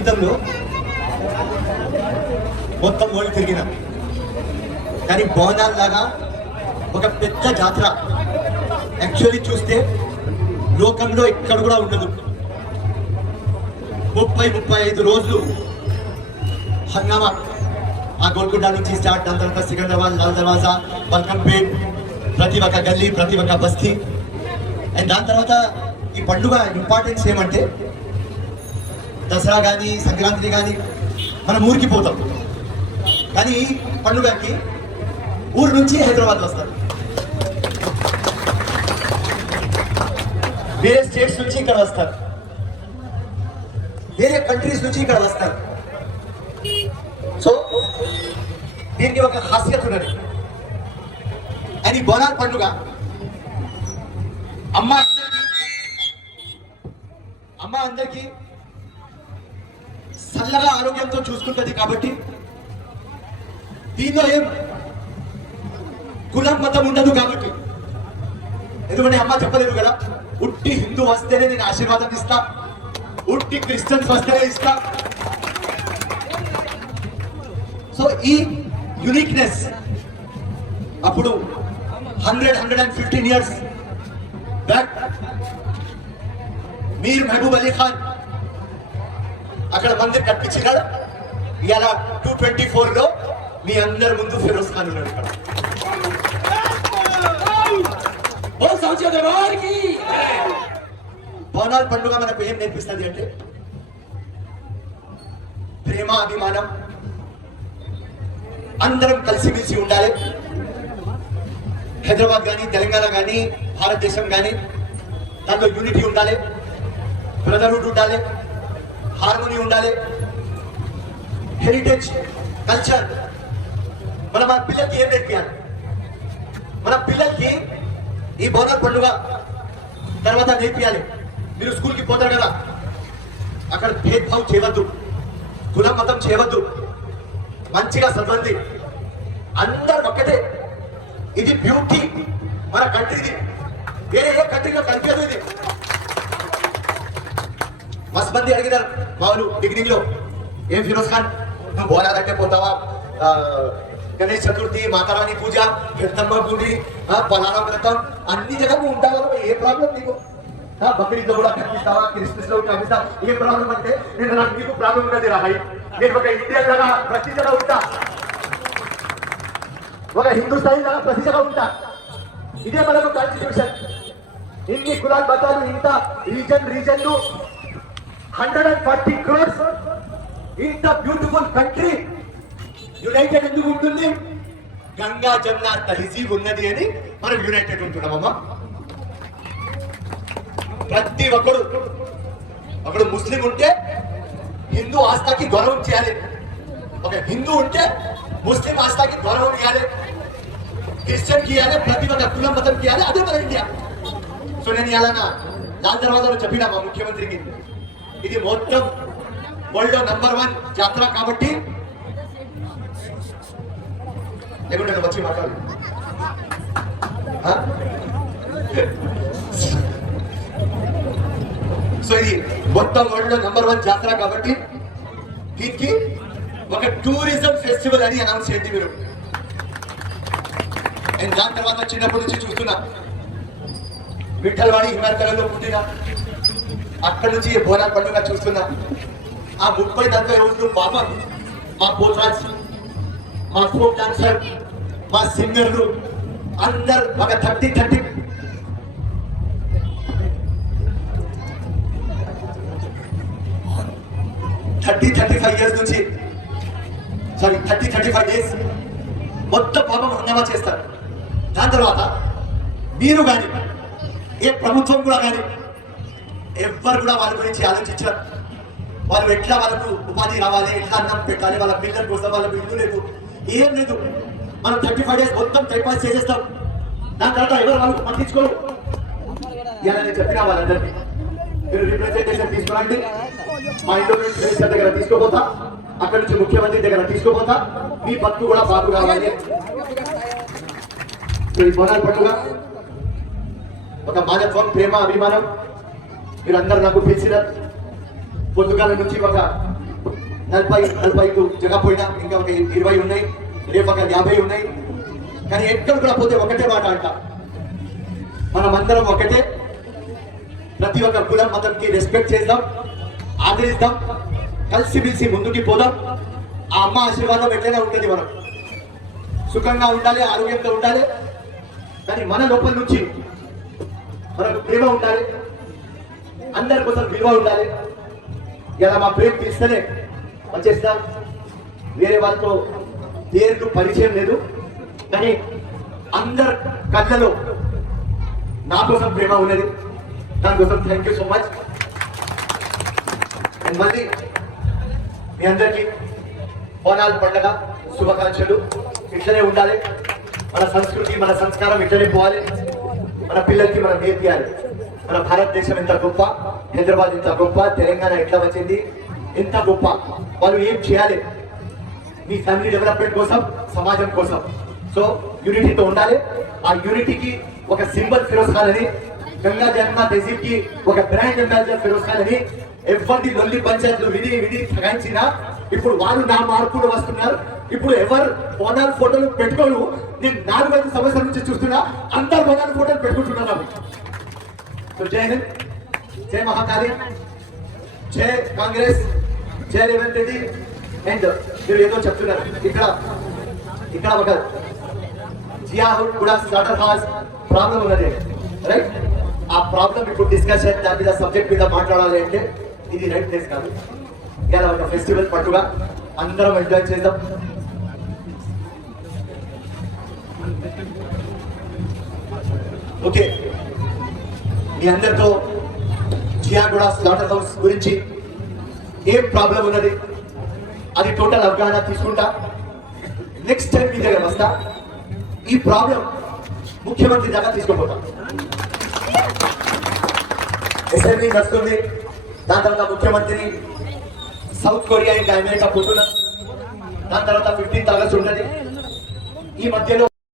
జీవితంలో మొత్తం వరల్డ్ తిరిగిన, కానీ బోనాల్ లాగా ఒక పెద్ద జాతర యాక్చువల్లీ చూస్తే లోకంలో ఎక్కడ కూడా ఉండదు. 30-35 రోజులు హంగామా. ఆ గోల్కొండ నుంచి స్టార్ట్, దాని తర్వాత సికింద్రాబాద్, లాల్ దర్వాజా, బల్కంపేట్, ప్రతి ఒక్క గల్లీ, ప్రతి ఒక్క బస్తీ. అండ్ దాని తర్వాత ఈ పండుగ ఇంపార్టెన్స్ ఏమంటే దసరా కానీ సంక్రాంతి కానీ మనం ఊరికి పోతాం, కానీ ఈ పండుగకి ఊరు నుంచి హైదరాబాద్ వస్తారు, వేరే స్టేట్స్ నుంచి ఇక్కడ వస్తారు, వేరే కంట్రీస్ నుంచి ఇక్కడ వస్తారు. సో దీనికి ఒక హాస్యత ఉన్నది. అని బోనాల్ పండుగ అమ్మ అందరికీ చల్లగా ఆరోగ్యంతో చూసుకుంటుంది. కాబట్టి దీనిలో ఏం కులం మతం ఉండదు. కాబట్టి ఎందుకంటే అమ్మ చెప్పలేదు కదా, ఉట్టి హిందూ వస్తేనే నేను ఆశీర్వాదం ఇస్తా, ఉట్టి క్రిస్టియన్స్ వస్తేనే ఇస్తా. సో ఈ యునిక్నెస్ అప్పుడు 115 years బ్యాక్ మీర్ మహబూబ్ అలీ ఖాన్ అక్కడ మందిర్ కట్టించినాడు. ఇవాళ 224లో మీ అందరి ముందు ఫిరోజ్ ఖాన్ ఉన్నాడు. ఇక్కడ బోనాల్ పండుగ మనకు ఏం నేర్పిస్తుంది అంటే ప్రేమ, అభిమానం, అందరం కలిసిమెలిసి ఉండాలి. హైదరాబాద్ కానీ, తెలంగాణ కానీ, భారతదేశం కానీ దాంట్లో యూనిటీ ఉండాలి, బ్రదర్హుడ్ ఉండాలి, హార్మోనీ ఉండాలి, హెరిటేజ్ కల్చర్. మన పిల్లలకి ఏం నేర్పియాలి? మన పిల్లలకి ఈ బోనాల్ పండుగ తర్వాత నేర్పియాలి. మీరు స్కూల్కి పోతారు కదా, అక్కడ భేదభావం చేయవద్దు, కులం మతం చేయవద్దు, మంచిగా చదవండి, అందరు ఒక్కటే. ఇది బ్యూటీ మన కంట్రీది, వేరే ఏ కంట్రీలో కనిపించదు. ఇది మస్తు మంది అడిగినారు వాళ్ళు బిగినింగ్ లో, ఏం ఫిరోజ్ ఖాన్ నువ్వు బోనాలంటే పోతావా, గణేష్ చతుర్థి, మాతారాణి పూజ, పెద్దమ్మ గుడి, పలానా వ్రతం, అన్ని జగన్ ఉంటావా, ఏ ప్రాబ్లం నీకు? బక్రీద్లో కూడా కనిపిస్తావా, క్రిస్మస్ లో కనిపిస్తావా, ఏ ప్రాబ్లం అంటే నేను నాకు నీకు ప్రాబ్లం ఉన్నది రా భాయ్. నేను ఒక ఇండియన్ లాగా ప్రతి జగ ఉంటా, ఒక హిందుస్థానీ లాగా ప్రతి జగ ఉంటా. ఇదే మనకు కాన్స్టిట్యూషన్. ఇన్ని కులాలు, మతాలు, ఇంత రీజన్లు, 140 crores, ఇంత బ్యూటిఫుల్ కంట్రీ యునైటెడ్ ఎందుకు ఉంటుంది? గంగా జమున తహజీబ్ ఉన్నది అని మనం యునైటెడ్ ఉంటున్నామమ్మా. ప్రతి ఒకడు ముస్లిం ఉంటే హిందూ ఆస్థాకి గౌరవం చేయాలి, ఒక హిందూ ఉంటే ముస్లిం ఆస్థాకి గౌరవం ఇవ్వాలి, క్రిస్టియన్ కి ఇవ్వాలి, ప్రతి ఒక్క కులం మతం కి ఇవ్వాలి. అదే మన ఇండియా. సో నేను ఇలా లాల్ దర్వాజాలో చెప్పినా మా ముఖ్యమంత్రికి, ఇది మొత్తం వరల్డ్ లో నంబర్ 1 జాతర. కాబట్టి లేకుంటే వచ్చి మాట్లాడు. సో ఇది మొత్తం వరల్డ్ లో నంబర్ 1 జాతర. కాబట్టి దీనికి ఒక టూరిజం ఫెస్టివల్ అని అనౌన్స్ చేయండి మీరు. నేను దాని తర్వాత చిన్నప్పటి నుంచి చూస్తున్నా, విఠల్వాడి హిమాచల్లో పుట్టిన, అక్కడి నుంచి బోనాల్ పండుగ చూస్తున్నా. ఆ 30-40 రోజులు పాపం మా పోట్రాజ్, మా ఫోక్ డాన్సర్, మా సింగర్లు అందరు ఒక 35 years నుంచి 35 డేస్ మొత్తం పాపం హంగామా చేస్తారు. దాని తర్వాత మీరు కానీ ఏ ప్రభుత్వం కూడా కానీ ఎవ్వరు కూడా వాళ్ళ గురించి ఆలోచించారు. వాళ్ళు ఎట్లా వాళ్ళకు ఉపాధి రావాలి, ఎట్లా అన్నం పెట్టాలి, వాళ్ళ పిల్లల కోసం, వాళ్ళకు ఇల్లు లేదు, ఏం లేదు. మనం 35 డేస్ మొత్తం టైం పాస్ చేసేస్తాం. దాని తర్వాత ఎవరు వాళ్ళకు పట్టించుకోరు. ఇలా నేను చెప్పిన వాళ్ళందరికీ మీరు రిప్రజెంటేషన్ తీసుకురండి. మా ఇంట్లో మినిస్టర్ దగ్గర తీసుకోపోతా, అక్కడి నుంచి ముఖ్యమంత్రి దగ్గర తీసుకోపోతా. మీ బతుకు కూడా బాగు కావాలి. ఈ బోనాల్ పండుగ ఒక మానత్వం, ప్రేమ, అభిమానం. మీరందరూ నాకు పిలిచిన పొద్దుగాల నుంచి ఒక 40 జగపోయినా ఇంకా ఒక 20 ఉన్నాయి, రేపు ఒక 50 ఉన్నాయి. కానీ ఎక్కడ కూడా పోతే ఒకటే మాట అంట, మనమందరం ఒకటే. ప్రతి ఒక్క కులం మతంకి రెస్పెక్ట్ చేద్దాం, ఆదరిద్దాం, కలిసిమెలిసి ముందుకి పోదాం. ఆ అమ్మ ఆశీర్వాదం ఎట్లయినా ఉంటుంది. మనం సుఖంగా ఉండాలి, ఆరోగ్యంగా ఉండాలి. కానీ మన లోపల నుంచి మనకు ప్రేమ ఉండాలి, అందరి కోసం విలువ ఉండాలి. ఇలా మా ప్రేమ తీస్తేనే వచ్చేస్తాం. వేరే వాళ్ళతో పేర్లు పరిచయం లేదు, కానీ అందరి కళ్ళలో నా కోసం ప్రేమ ఉన్నది. దానికోసం థ్యాంక్ యూ సో మచ్. మళ్ళీ మీ అందరికీ బోనాల పండుగ శుభాకాంక్షలు. ఇట్లనే ఉండాలి, మన సంస్కృతి మన సంస్కారం ఇట్లనే పోవాలి. మన పిల్లలకి మనం నేర్పియాలి మన భారతదేశం ఎంత గొప్ప, హైదరాబాద్ ఎంత గొప్ప, తెలంగాణ ఎట్లా వచ్చింది, ఎంత గొప్ప. వాళ్ళు ఏం చేయాలి మీ ఫ్యామిలీ డెవలప్మెంట్ కోసం, సమాజం కోసం. సో యూనిటీతో ఉండాలి. ఆ యూనిటీకి ఒక సింబల్ ఫిరోజ్ ఖాన్ అని, గంగా జమున తహజీబ్ కి ఒక బ్రాండ్ అంబాసిడర్ ఫిరోజ్ ఖాన్ అని. ఎవరి లొల్లి పంచాయతీలు విని విని తగ్గించినా ఇప్పుడు వాళ్ళు నా మార్పులు వస్తున్నారు. ఇప్పుడు ఎవరు బోనాలు ఫోటోలు పెట్టుకోను, నేను 4-5 సంవత్సరాల నుంచి చూస్తున్నా, అందరు బోనాలు ఫోటోలు పెట్టుకుంటున్నారు. సో జై హింద్, జై మహాకాళి, జై కాంగ్రెస్, జై రేవంత్ రెడ్డి. అండ్ మీరు ఏదో చెప్తున్నారు, ఇక్కడ ఒక జియాహుడ్ కూడా స్లాటర్ హౌస్ ప్రాబ్లం ఉన్నది, రైట్? ఆ ప్రాబ్లం ఇప్పుడు డిస్కషన్, దాని మీద సబ్జెక్ట్ మీద మాట్లాడాలి అంటే ఇది రైట్ ప్లేస్ కాదు. ఇలా ఒక ఫెస్టివల్ పట్టుగా అందరం ఎంజాయ్ చేద్దాం. ఓకే, మీ అందరితో జియాగూడ స్లాటర్ హౌస్ గురించి ఏం ప్రాబ్లం ఉన్నది అది టోటల్ అవగాహన తీసుకుంటా. నెక్స్ట్ టైం మీ దగ్గర వస్తా, ఈ ప్రాబ్లం ముఖ్యమంత్రి దాకా తీసుకుపోతా. అసెంబ్లీ వస్తుంది, దాని తర్వాత ముఖ్యమంత్రి సౌత్ కొరియా ఇంకా అమెరికా పోతున్నారు. దాని తర్వాత 15th ఆగస్ట్ ఉన్నది. ఈ మధ్యలో